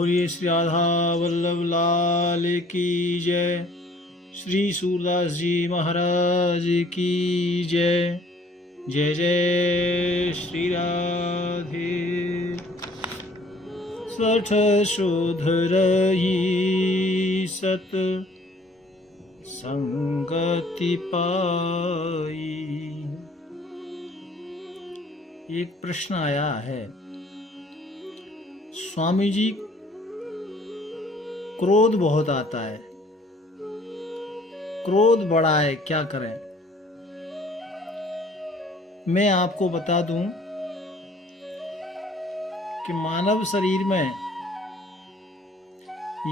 बोलिए श्री राधा वल्लभ लाल की जय। श्री सूरदास जी महाराज की जय। जय जय श्री राधे। सठ शोध रही सत संगति पाई। एक प्रश्न आया है, स्वामी जी क्रोध बहुत आता है, क्रोध बड़ा है, क्या करें? मैं आपको बता दूं कि मानव शरीर में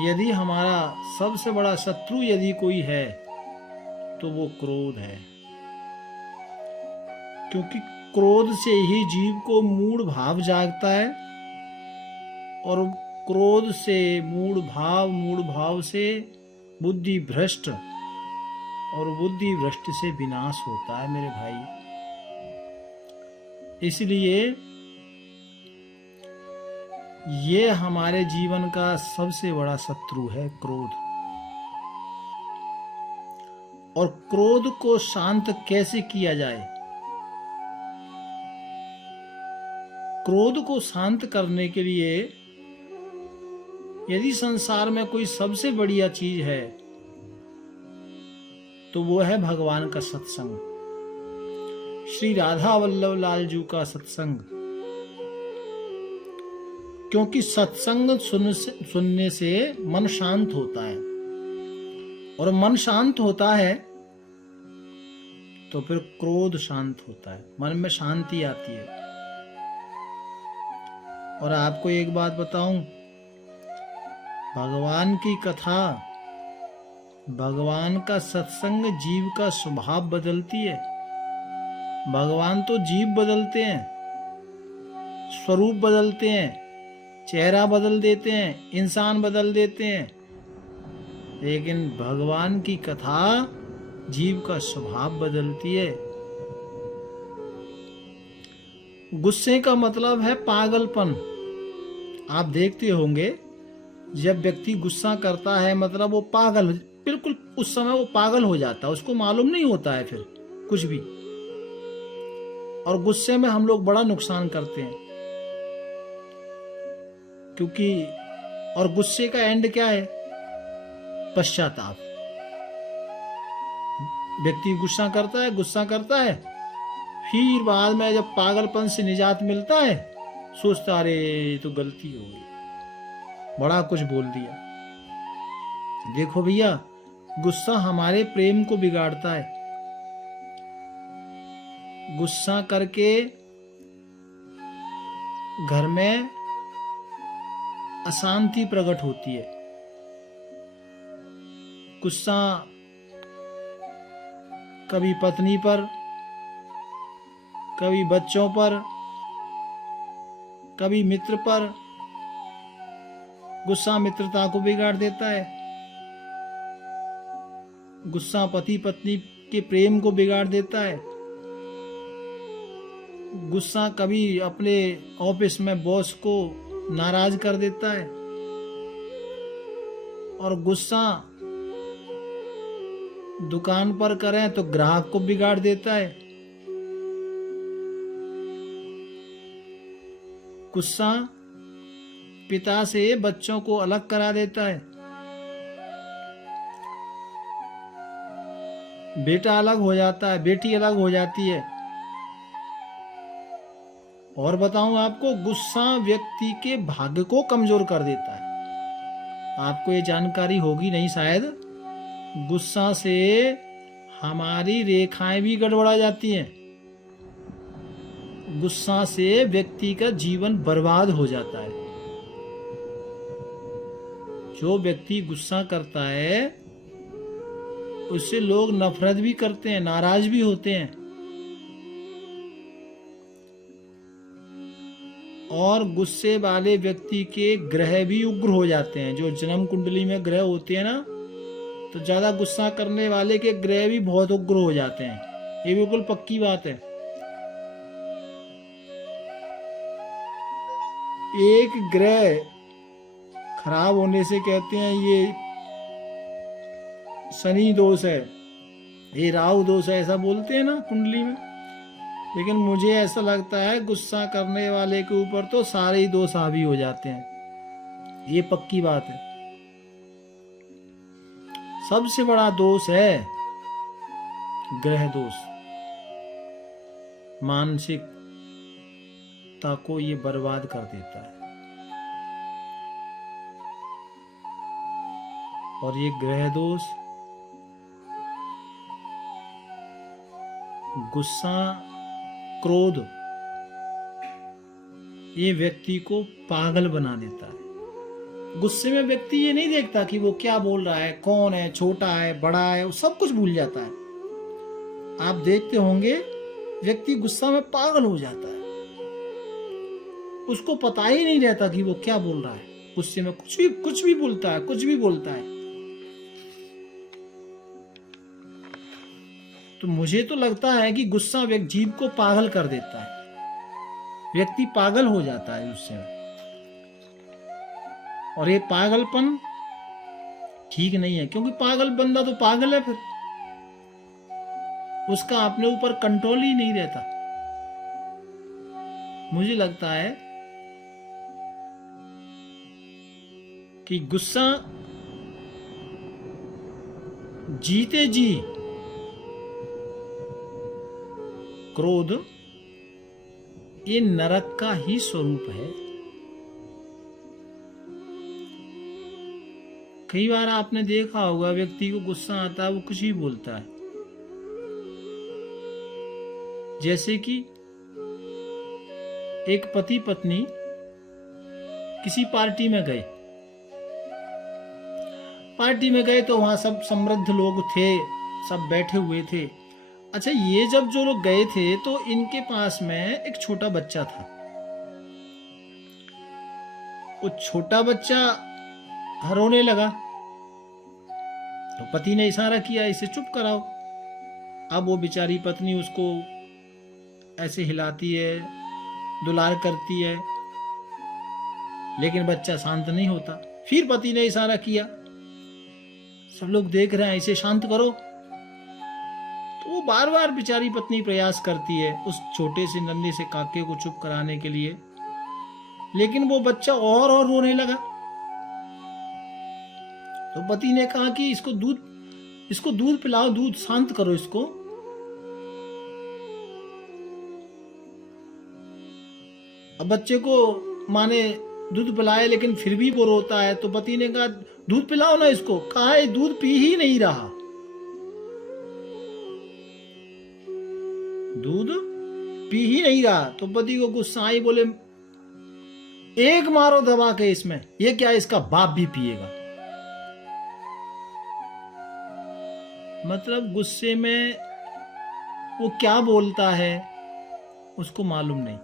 यदि हमारा सबसे बड़ा शत्रु यदि कोई है तो वो क्रोध है। क्योंकि क्रोध से ही जीव को मूढ़ भाव जागता है और क्रोध से मूढ़ भाव से बुद्धि भ्रष्ट और बुद्धि भ्रष्ट से विनाश होता है मेरे भाई। इसलिए ये हमारे जीवन का सबसे बड़ा शत्रु है क्रोध। और क्रोध को शांत कैसे किया जाए? क्रोध को शांत करने के लिए यदि संसार में कोई सबसे बढ़िया चीज है तो वो है भगवान का सत्संग, श्री राधा वल्लभ लाल जी का सत्संग। क्योंकि सत्संग सुनने से मन शांत होता है और मन शांत होता है तो फिर क्रोध शांत होता है, मन में शांति आती है। और आपको एक बात बताऊं, भगवान की कथा, भगवान का सत्संग जीव का स्वभाव बदलती है। भगवान तो जीव बदलते हैं, स्वरूप बदलते हैं, चेहरा बदल देते हैं, इंसान बदल देते हैं, लेकिन भगवान की कथा जीव का स्वभाव बदलती है। गुस्से का मतलब है पागलपन। आप देखते होंगे जब व्यक्ति गुस्सा करता है मतलब वो पागल, बिल्कुल उस समय वो पागल हो जाता है, उसको मालूम नहीं होता है फिर कुछ भी। और गुस्से में हम लोग बड़ा नुकसान करते हैं क्योंकि, और गुस्से का एंड क्या है? पश्चाताप। व्यक्ति गुस्सा करता है, फिर बाद में जब पागलपन से निजात मिलता है सोचता अरे तो गलती हो गई, बड़ा कुछ बोल दिया। देखो भैया, गुस्सा हमारे प्रेम को बिगाड़ता है। गुस्सा करके घर में अशांति प्रकट होती है। गुस्सा कभी पत्नी पर, कभी बच्चों पर, कभी मित्र पर। गुस्सा मित्रता को बिगाड़ देता है। गुस्सा पति पत्नी के प्रेम को बिगाड़ देता है। गुस्सा कभी अपने ऑफिस में बॉस को नाराज कर देता है। और गुस्सा दुकान पर करें तो ग्राहक को बिगाड़ देता है। गुस्सा पिता से बच्चों को अलग करा देता है। बेटा अलग हो जाता है, बेटी अलग हो जाती है। और बताऊं आपको, गुस्सा व्यक्ति के भाग्य को कमजोर कर देता है। आपको ये जानकारी होगी नहीं शायद, गुस्सा से हमारी रेखाएं भी गड़बड़ा जाती हैं। गुस्सा से व्यक्ति का जीवन बर्बाद हो जाता है। जो व्यक्ति गुस्सा करता है उससे लोग नफरत भी करते हैं, नाराज भी होते हैं। और गुस्से वाले व्यक्ति के ग्रह भी उग्र हो जाते हैं। जो जन्म कुंडली में ग्रह होते हैं ना, तो ज्यादा गुस्सा करने वाले के ग्रह भी बहुत उग्र हो जाते हैं। ये बिल्कुल पक्की बात है। एक ग्रह खराब होने से कहते हैं ये शनि दोष है, ये राहु दोष है, ऐसा बोलते हैं ना कुंडली में। लेकिन मुझे ऐसा लगता है गुस्सा करने वाले के ऊपर तो सारे ही दोष हावी हो जाते हैं, ये पक्की बात है। सबसे बड़ा दोष है ग्रह दोष, मानसिकता को ये बर्बाद कर देता है। और ये ग्रह दोष गुस्सा, क्रोध, ये व्यक्ति को पागल बना देता है। गुस्से में व्यक्ति ये नहीं देखता कि वो क्या बोल रहा है, कौन है, छोटा है, बड़ा है, वो सब कुछ भूल जाता है। आप देखते होंगे व्यक्ति गुस्सा में पागल हो जाता है, उसको पता ही नहीं रहता कि वो क्या बोल रहा है। गुस्से में कुछ भी बोलता है, कुछ भी बोलता है। तो मुझे तो लगता है कि गुस्सा जीव को पागल कर देता है, व्यक्ति पागल हो जाता है गुस्से में। और ये पागलपन ठीक नहीं है, क्योंकि पागल बंदा तो पागल है, फिर उसका अपने ऊपर कंट्रोल ही नहीं रहता। मुझे लगता है कि गुस्सा जीते जी, क्रोध ये नरक का ही स्वरूप है। कई बार आपने देखा होगा व्यक्ति को गुस्सा आता है, वो कुछ भी बोलता है। जैसे कि एक पति पत्नी किसी पार्टी में गए तो वहां सब समृद्ध लोग थे, सब बैठे हुए थे। अच्छा, ये जब जो लोग गए थे तो इनके पास में एक छोटा बच्चा था। वो छोटा बच्चा रोने लगा, तो पति ने इशारा किया इसे चुप कराओ। अब वो बेचारी पत्नी उसको ऐसे हिलाती है, दुलार करती है, लेकिन बच्चा शांत नहीं होता। फिर पति ने इशारा किया, सब लोग देख रहे हैं, इसे शांत करो। तो वो बार बार बेचारी पत्नी प्रयास करती है उस छोटे से नन्हे से काके को चुप कराने के लिए, लेकिन वो बच्चा और रोने लगा। तो पति ने कहा कि इसको दूध पिलाओ, दूध शांत करो इसको। अब बच्चे को माँ ने दूध पिलाया, लेकिन फिर भी वो रोता है। तो पति ने कहा दूध पिलाओ ना इसको। कहा है दूध पी ही नहीं रहा, दूध पी ही नहीं रहा। तो पति को गुस्सा आई, बोले एक मारो दबा के इसमें, ये क्या इसका बाप भी पिएगा। मतलब गुस्से में वो क्या बोलता है उसको मालूम नहीं।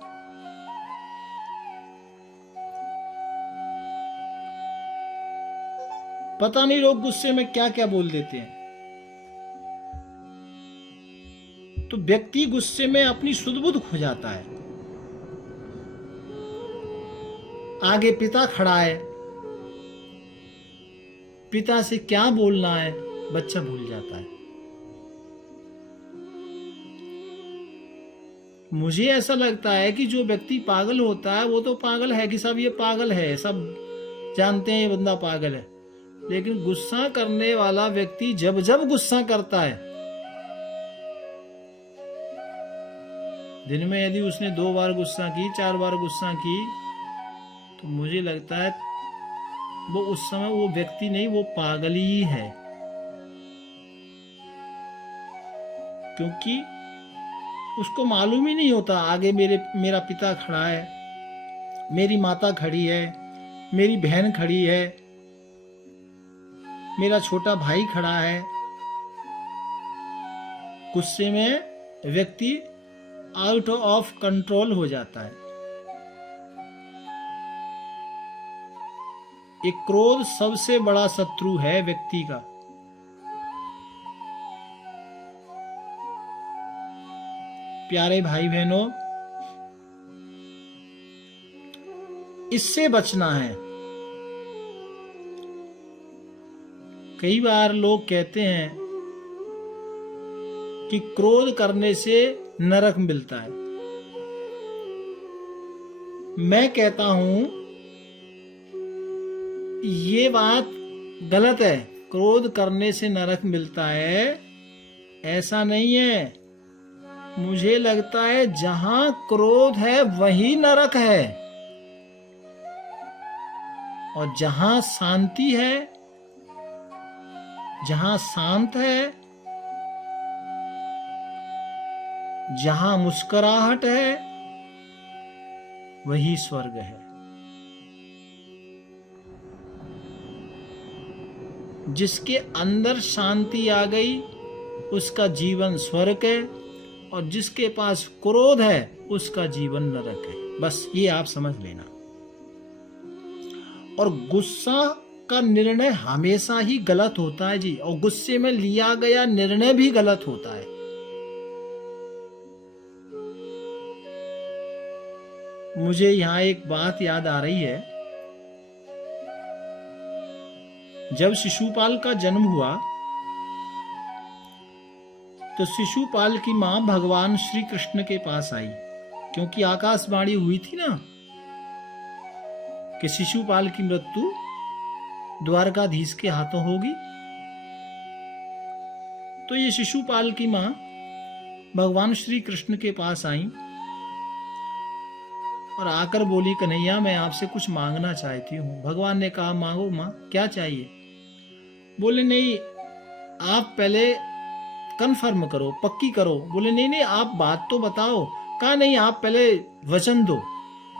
पता नहीं लोग गुस्से में क्या क्या बोल देते हैं। तो व्यक्ति गुस्से में अपनी सुध-बुध खो जाता है। आगे पिता खड़ा है, पिता से क्या बोलना है बच्चा भूल जाता है। मुझे ऐसा लगता है कि जो व्यक्ति पागल होता है वो तो पागल है कि सब ये पागल है, सब जानते हैं ये बंदा पागल है। लेकिन गुस्सा करने वाला व्यक्ति जब जब गुस्सा करता है, दिन में यदि उसने 2 बार गुस्सा की, 4 बार गुस्सा की, तो मुझे लगता है वो उस समय वो व्यक्ति नहीं, वो पागल ही है। क्योंकि उसको मालूम ही नहीं होता आगे मेरा पिता खड़ा है, मेरी माता खड़ी है, मेरी बहन खड़ी है, मेरा छोटा भाई खड़ा है। गुस्से में व्यक्ति आउट ऑफ कंट्रोल हो जाता है। एक क्रोध सबसे बड़ा शत्रु है व्यक्ति का। प्यारे भाई बहनों, इससे बचना है। कई बार लोग कहते हैं कि क्रोध करने से नरक मिलता है। मैं कहता हूं ये बात गलत है। क्रोध करने से नरक मिलता है ऐसा नहीं है। मुझे लगता है जहां क्रोध है वही नरक है, और जहां शांति है, जहां शांत है, जहां मुस्कुराहट है, वही स्वर्ग है। जिसके अंदर शांति आ गई उसका जीवन स्वर्ग है, और जिसके पास क्रोध है उसका जीवन नरक है। बस ये आप समझ लेना। और गुस्सा का निर्णय हमेशा ही गलत होता है जी, और गुस्से में लिया गया निर्णय भी गलत होता है। मुझे यहां एक बात याद आ रही है। जब शिशुपाल का जन्म हुआ तो शिशुपाल की मां भगवान श्री कृष्ण के पास आई, क्योंकि आकाशवाणी हुई थी ना कि शिशुपाल की मृत्यु द्वारकाधीश के हाथों होगी। तो ये शिशुपाल की मां भगवान श्री कृष्ण के पास आई और आकर बोली, कन्हैया मैं आपसे कुछ मांगना चाहती हूँ। भगवान ने कहा, मांगो मां, क्या चाहिए? बोले नहीं, आप पहले कन्फर्म करो, पक्की करो। बोले नहीं नहीं, आप बात तो बताओ। कहा नहीं, आप पहले वचन दो।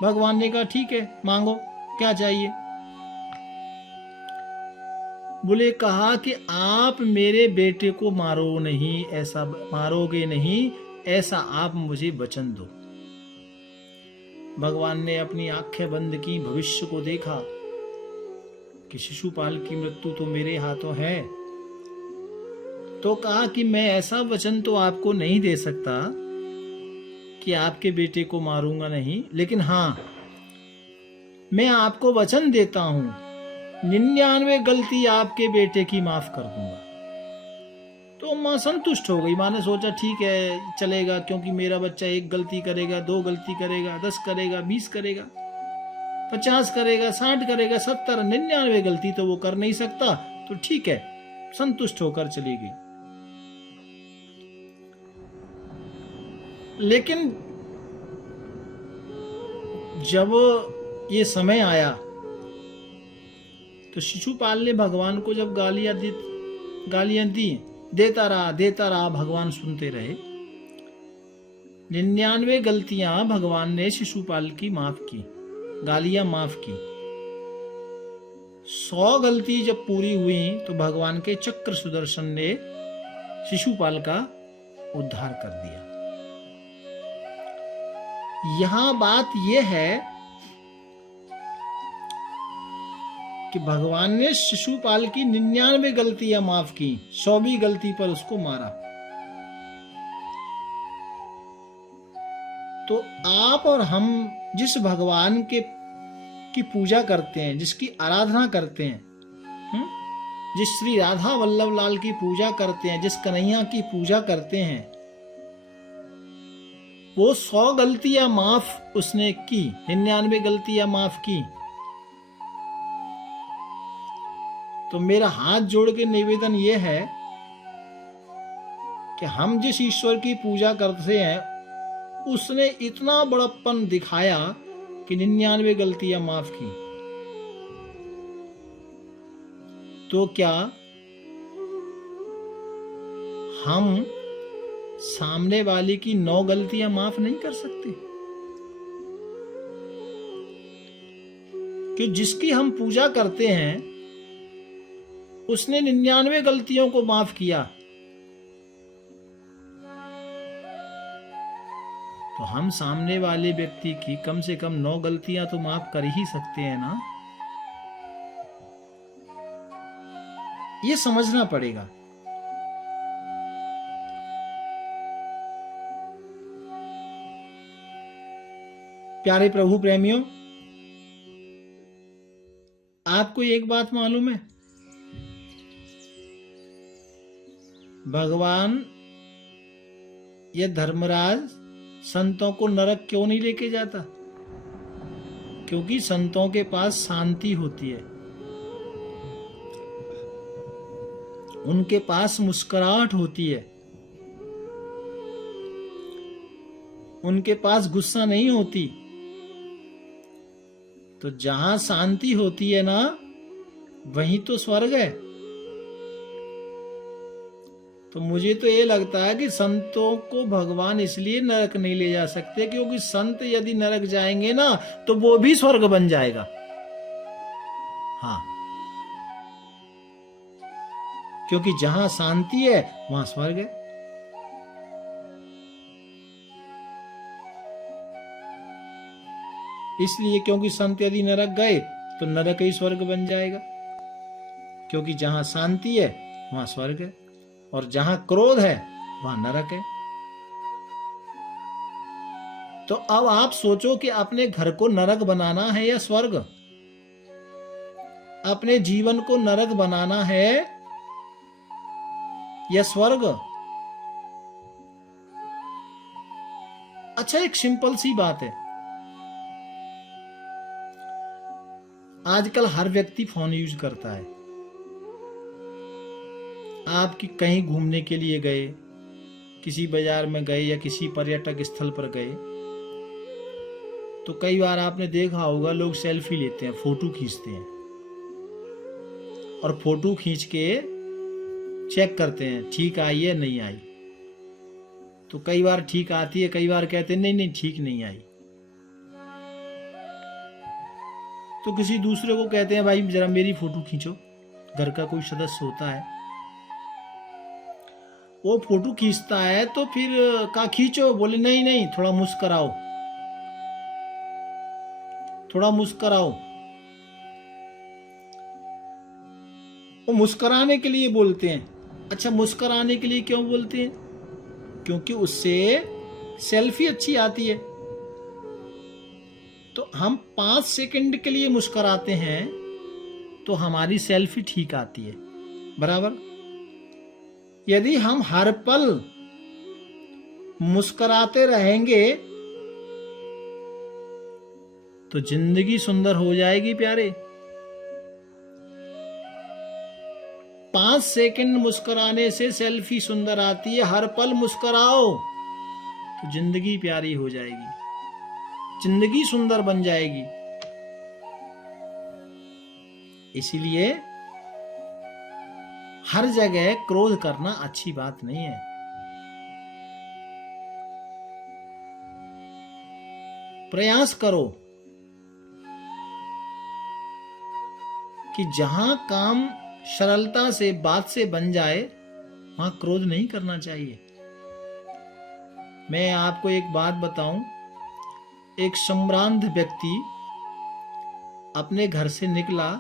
भगवान ने कहा ठीक है, मांगो, क्या चाहिए? बोले कहा कि आप मेरे बेटे को मारो नहीं, ऐसा मारोगे नहीं, ऐसा आप मुझे वचन दो। भगवान ने अपनी आंखें बंद की, भविष्य को देखा कि शिशुपाल की मृत्यु तो मेरे हाथों है। तो कहा कि मैं ऐसा वचन तो आपको नहीं दे सकता कि आपके बेटे को मारूंगा नहीं, लेकिन हां मैं आपको वचन देता हूं 99 गलती आपके बेटे की माफ कर दूंगा। तो मां संतुष्ट हो गई। मां ने सोचा ठीक है, चलेगा, क्योंकि मेरा बच्चा 1 गलती करेगा, 2 गलती करेगा, 10 करेगा, 20 करेगा, 50 करेगा, 60 करेगा, 70, 99 गलती तो वो कर नहीं सकता। तो ठीक है, संतुष्ट होकर चली गई। लेकिन जब ये समय आया तो शिशुपाल ने भगवान को जब गालियां दी, देता रहा, भगवान सुनते रहे। 99 गलतियां भगवान ने शिशुपाल की माफ की, गालियां माफ की। 100 गलती जब पूरी हुई तो भगवान के चक्र सुदर्शन ने शिशुपाल का उद्धार कर दिया। यहां बात यह है कि भगवान ने शिशुपाल की 99 गलतियां माफ की, 100वीं गलती पर उसको मारा। तो आप और हम जिस भगवान की पूजा करते हैं, जिसकी आराधना करते हैं, जिस श्री राधा वल्लभ लाल की पूजा करते हैं, जिस कन्हैया की पूजा करते हैं, वो 100 गलतियां माफ उसने की, 99 गलतियां माफ की। तो मेरा हाथ जोड़ के निवेदन यह है कि हम जिस ईश्वर की पूजा करते हैं उसने इतना बड़प्पन दिखाया कि 99 गलतियां माफ की। तो क्या हम सामने वाले की 9 गलतियां माफ नहीं कर सकते? कि जिसकी हम पूजा करते हैं उसने 99 गलतियों को माफ किया, तो हम सामने वाले व्यक्ति की कम से कम 9 गलतियां तो माफ कर ही सकते हैं ना। ये समझना पड़ेगा। प्यारे प्रभु प्रेमियों, आपको एक बात मालूम है, भगवान या धर्मराज संतों को नरक क्यों नहीं लेके जाता? क्योंकि संतों के पास शांति होती है, उनके पास मुस्कुराहट होती है, उनके पास गुस्सा नहीं होती। तो जहां शांति होती है ना, वहीं तो स्वर्ग है। तो मुझे तो ये लगता है कि संतों को भगवान इसलिए नरक नहीं ले जा सकते क्योंकि संत यदि नरक जाएंगे ना तो वो भी स्वर्ग बन जाएगा। हाँ, क्योंकि जहां शांति है वहां स्वर्ग है। इसलिए क्योंकि संत यदि नरक गए तो नरक ही स्वर्ग बन जाएगा, क्योंकि जहां शांति है वहां स्वर्ग है और जहां क्रोध है वहां नरक है। तो अब आप सोचो कि अपने घर को नरक बनाना है या स्वर्ग? अपने जीवन को नरक बनाना है या स्वर्ग? अच्छा, एक सिंपल सी बात है, आजकल हर व्यक्ति फोन यूज करता है। आप कहीं घूमने के लिए गए, किसी बाजार में गए या किसी पर्यटक स्थल पर गए, तो कई बार आपने देखा होगा लोग सेल्फी लेते हैं, फोटो खींचते हैं और फोटो खींच के चेक करते हैं ठीक आई है नहीं आई। तो कई बार ठीक आती है, कई बार कहते हैं नहीं नहीं ठीक नहीं आई। तो किसी दूसरे को कहते हैं भाई जरा मेरी फोटो खींचो, घर का कोई सदस्य होता है, वो फोटो खींचता है तो फिर कहा खींचो, बोले नहीं नहीं थोड़ा मुस्कुराओ, थोड़ा मुस्कुराओ। वो मुस्कुराने के लिए बोलते हैं। अच्छा, मुस्कुराने के लिए क्यों बोलते हैं? क्योंकि उससे सेल्फी अच्छी आती है। तो हम 5 सेकंड के लिए मुस्कुराते हैं तो हमारी सेल्फी ठीक आती है, बराबर। यदि हम हर पल मुस्कुराते रहेंगे तो जिंदगी सुंदर हो जाएगी प्यारे। 5 सेकंड मुस्कुराने से सेल्फी सुंदर आती है, हर पल मुस्कुराओ तो जिंदगी प्यारी हो जाएगी, जिंदगी सुंदर बन जाएगी। इसीलिए हर जगह क्रोध करना अच्छी बात नहीं है। प्रयास करो कि जहां काम सरलता से बात से बन जाए वहां क्रोध नहीं करना चाहिए। मैं आपको एक बात बताऊं, एक संभ्रांत व्यक्ति अपने घर से निकला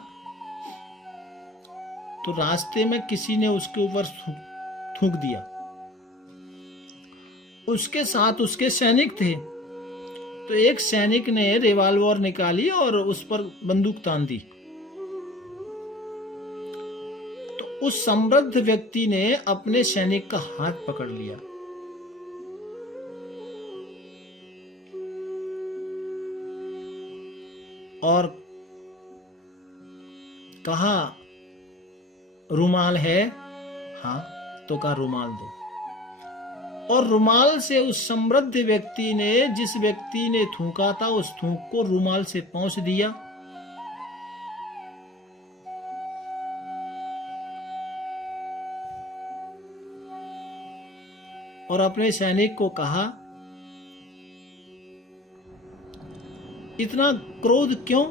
तो रास्ते में किसी ने उसके ऊपर थूक दिया। उसके साथ उसके सैनिक थे, तो एक सैनिक ने रिवॉल्वर निकाली और उस पर बंदूक तान दी। तो उस समृद्ध व्यक्ति ने अपने सैनिक का हाथ पकड़ लिया और कहा रुमाल है? हाँ, तो कहा रुमाल दो। और रुमाल से उस समृद्ध व्यक्ति ने, जिस व्यक्ति ने थूका था, उस थूक को रुमाल से पोंछ दिया। और अपने सैनिक को कहा इतना क्रोध क्यों?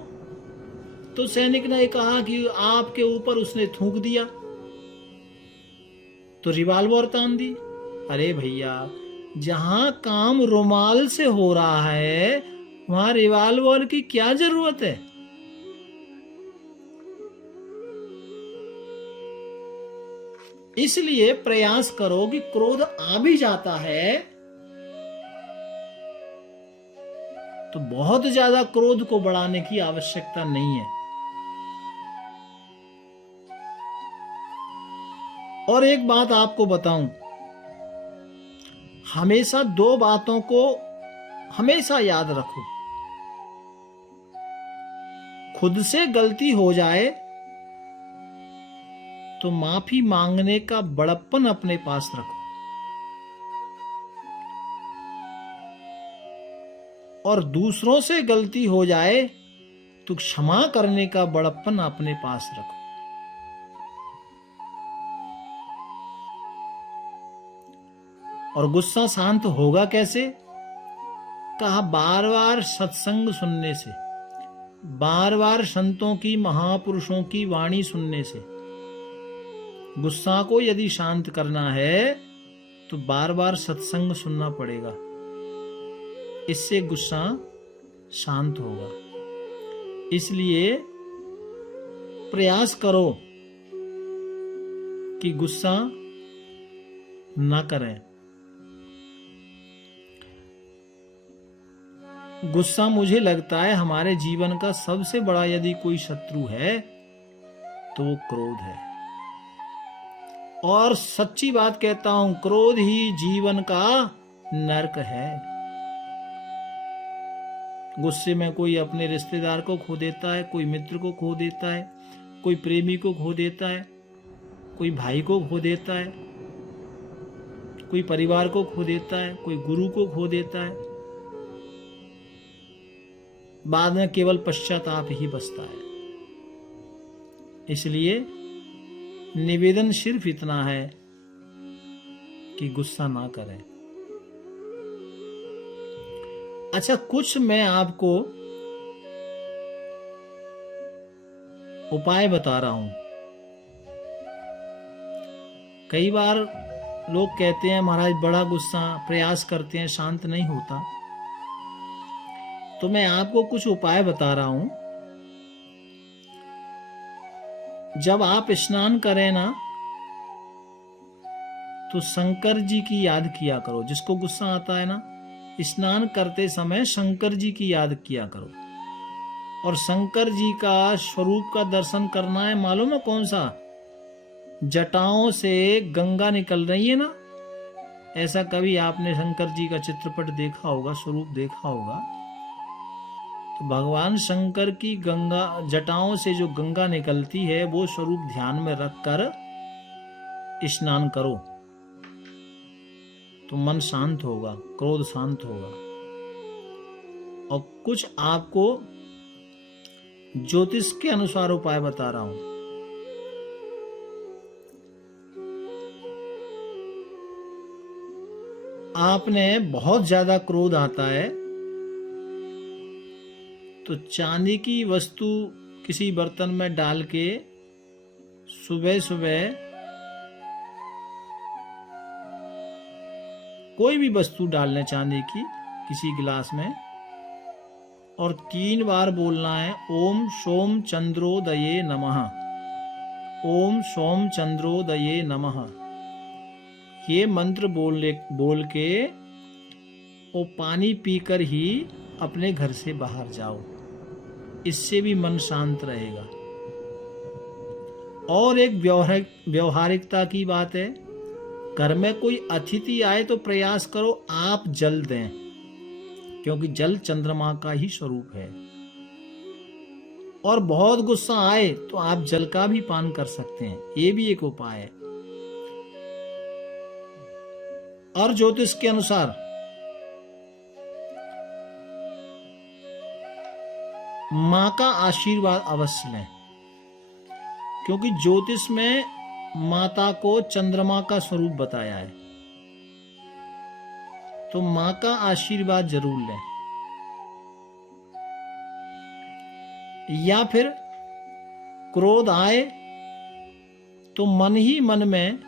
तो सैनिक ने कहा कि आपके ऊपर उसने थूक दिया तो रिवॉल्वर तान दी। अरे भैया, जहां काम रुमाल से हो रहा है वहां रिवॉल्वर की क्या जरूरत है? इसलिए प्रयास करो कि क्रोध आ भी जाता है तो बहुत ज्यादा क्रोध को बढ़ाने की आवश्यकता नहीं है। और एक बात आपको बताऊं, हमेशा दो बातों को हमेशा याद रखो। खुद से गलती हो जाए तो माफी मांगने का बड़प्पन अपने पास रखो, और दूसरों से गलती हो जाए तो क्षमा करने का बड़प्पन अपने पास रखो। और गुस्सा शांत होगा कैसे? कहा बार बार सत्संग सुनने से, बार बार संतों की, महापुरुषों की वाणी सुनने से। गुस्सा को यदि शांत करना है तो बार बार सत्संग सुनना पड़ेगा, इससे गुस्सा शांत होगा। इसलिए प्रयास करो कि गुस्सा ना करें। गुस्सा मुझे लगता है हमारे जीवन का सबसे बड़ा यदि कोई शत्रु है तो वो क्रोध है। और सच्ची बात कहता हूं, क्रोध ही जीवन का नरक है। गुस्से में कोई अपने रिश्तेदार को खो देता है, कोई मित्र को खो देता है, कोई प्रेमी को खो देता है, कोई भाई को खो देता है, कोई परिवार को खो देता है, कोई गुरु को खो देता है। बाद में केवल पश्चाताप ही बचता है। इसलिए निवेदन सिर्फ इतना है कि गुस्सा ना करें। अच्छा, कुछ मैं आपको उपाय बता रहा हूं। कई बार लोग कहते हैं महाराज बड़ा गुस्सा, प्रयास करते हैं शांत नहीं होता। तो मैं आपको कुछ उपाय बता रहा हूं। जब आप स्नान करें ना तो शंकर जी की याद किया करो। जिसको गुस्सा आता है ना, स्नान करते समय शंकर जी की याद किया करो। और शंकर जी का स्वरूप का दर्शन करना है, मालूम है कौन सा? जटाओं से गंगा निकल रही है ना, ऐसा कभी आपने शंकर जी का चित्रपट देखा होगा, स्वरूप देखा होगा। तो भगवान शंकर की गंगा जटाओं से जो गंगा निकलती है वो स्वरूप ध्यान में रखकर स्नान करो तो मन शांत होगा, क्रोध शांत होगा। और कुछ आपको ज्योतिष के अनुसार उपाय बता रहा हूं। आपने बहुत ज्यादा क्रोध आता है तो चांदी की वस्तु किसी बर्तन में डाल के सुबह सुबह कोई भी वस्तु डालने चांदी की किसी गिलास में, और 3 बार बोलना है ओम सोम चंद्रोदये नमः, ओम सोम चंद्रोदये नमः। ये मंत्र बोल के वो पानी पीकर ही अपने घर से बाहर जाओ, इससे भी मन शांत रहेगा। और एक व्यवहारिकता की बात है, घर में कोई अतिथि आए तो प्रयास करो आप जल दें, क्योंकि जल चंद्रमा का ही स्वरूप है। और बहुत गुस्सा आए तो आप जल का भी पान कर सकते हैं, ये भी एक उपाय है। और ज्योतिष के अनुसार मां का आशीर्वाद अवश्य लें, क्योंकि ज्योतिष में माता को चंद्रमा का स्वरूप बताया है। तो मां का आशीर्वाद जरूर लें। या फिर क्रोध आए तो मन ही मन में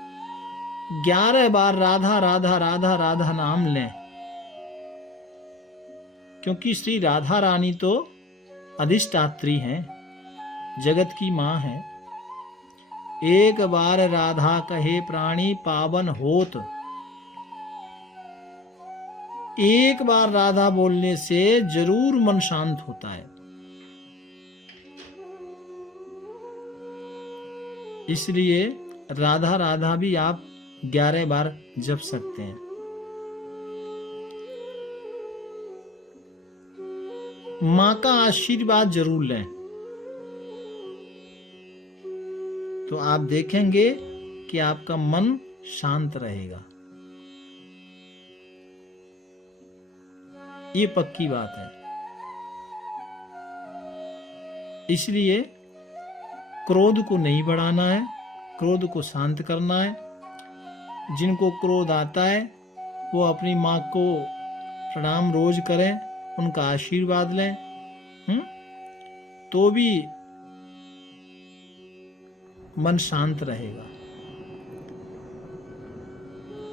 11 बार राधा राधा राधा राधा नाम लें, क्योंकि श्री राधा रानी तो अधिष्ठात्री हैं, जगत की मां है। एक बार राधा कहे प्राणी पावन होत, एक बार राधा बोलने से जरूर मन शांत होता है। इसलिए राधा राधा भी आप 11 बार जप सकते हैं। माँ का आशीर्वाद जरूर लें, तो आप देखेंगे कि आपका मन शांत रहेगा। ये पक्की बात है। इसलिए क्रोध को नहीं बढ़ाना है, क्रोध को शांत करना है। जिनको क्रोध आता है वो अपनी माँ को प्रणाम रोज करें, उनका आशीर्वाद लें, तो भी मन शांत रहेगा।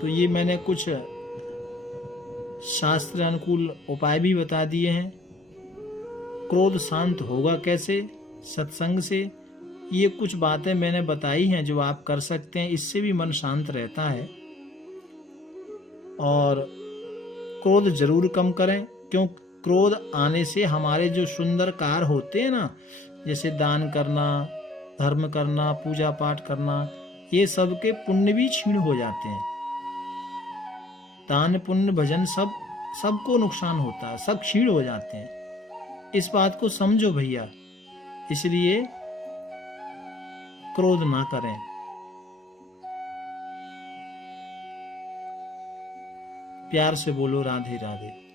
तो ये मैंने कुछ शास्त्र अनुकूल उपाय भी बता दिए हैं। क्रोध शांत होगा कैसे? सत्संग से। ये कुछ बातें मैंने बताई हैं जो आप कर सकते हैं, इससे भी मन शांत रहता है। और क्रोध जरूर कम करें, क्यों क्रोध आने से हमारे जो सुंदर कार्य होते हैं ना, जैसे दान करना, धर्म करना, पूजा पाठ करना, ये सब के पुण्य भी क्षीण हो जाते हैं। दान पुण्य भजन सबको नुकसान होता है, सब क्षीण हो जाते हैं। इस बात को समझो भैया। इसलिए क्रोध ना करें। प्यार से बोलो राधे राधे।